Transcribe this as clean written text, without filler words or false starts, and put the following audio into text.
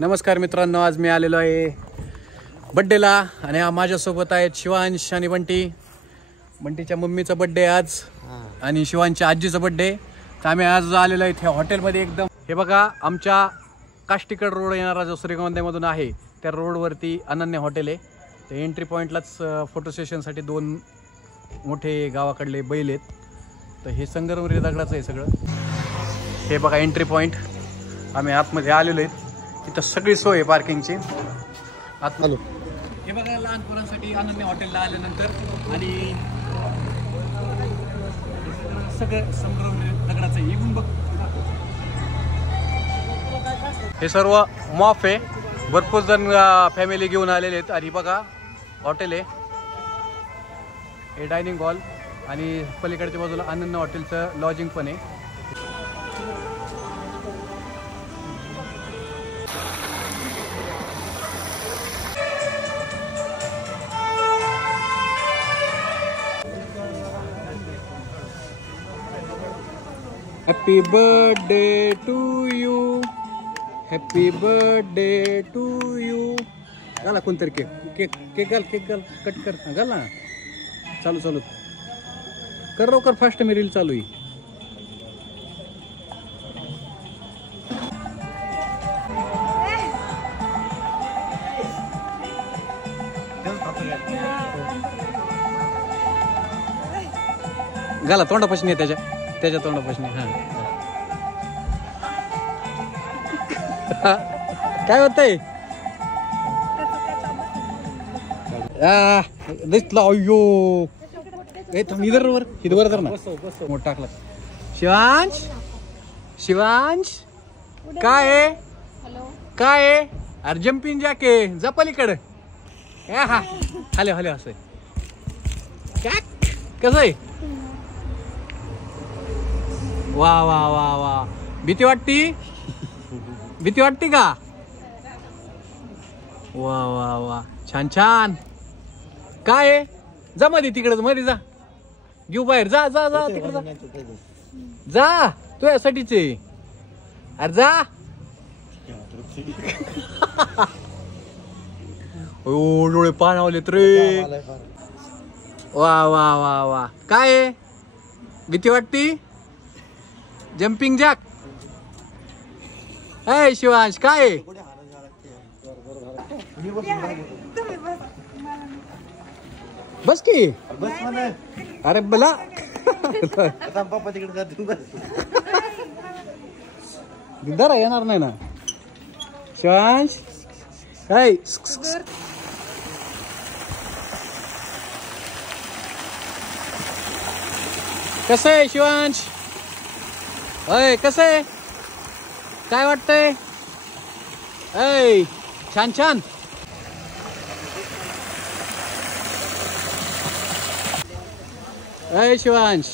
नमस्कार मित्रांनो, आज मी आलेलो आहे बड्डेला आणि माझ्यासोबत आहेत शिवांश आणि बंटीच्या मम्मीचा बड्डे आज आणि शिवांशच्या आजीचा बड्डे. तर आम्ही आज आलेलो आहे इथे हॉटेलमध्ये. एकदम हे बघा, आमच्या काष्टीकड रोड येणारा जो श्रीगोंद्यामधून आहे त्या रोडवरती अनन्य हॉटेल आहे. तर एंट्री पॉईंटलाच फोटो सेशनसाठी 2 मोठे गावाकडले बैल आहेत. तर हे संगमनेर दगडाचं आहे सगळं. हे बघा एंट्री पॉईंट. आम्ही आतमध्ये आलेलो आहेत. इथं सगळी सोय आहे पार्किंगची. आत आलो. हे बघा लहान पोरांसाठी अनन्य हॉटेलला आल्यानंतर आणि सगळं संगमनेर दगडाचं येऊन बघ. हे सर्व मॉफ आहे. भरपूर जण फॅमिली घेऊन आलेले आहेत. आणि बघा हॉटेल आहे, हे डायनिंग हॉल आणि पलीकडच्या बाजूला अनन्य हॉटेलचं लॉजिंग पण आहे. Happy birthday to you, happy birthday to you. घाला कोणतरी केक केक केक घाल, केक घाल, कट कर, घाल ना. चालू कर लवकर, फास्ट मी रील चालू आहे. घाला तोंडापाशी त्याच्या तोंडापाशी. हा काय होतंय दिसला. अय्यो इधर तर ना मोठ टाकला. शिवांश काय आहे, काय आहे? अरे जम्पिंग जॅक आहे, जा पलीकडे. हा हले असं काय कसं आहे? वा वा वा वा. भीती वाटती का? वा वा वा, छान. काय आहे? जा मध्ये, तिकडे जा, घेऊ बाहेर. जा तिकडे जा तुझ्यासाठीच आहे. अरे जा. ओ डोळे पाणावलेत रे. वा वा वा वा. काय आहे? भीती वाटती? Jumping jack. ए शिवांश काय आहे? बस की. अरे बला दिदारा येणार नाही ना शिवांश. काय कसं आहे शिवांश? अय कसं आहे? काय वाटतंय? अय छान. अय शिवांश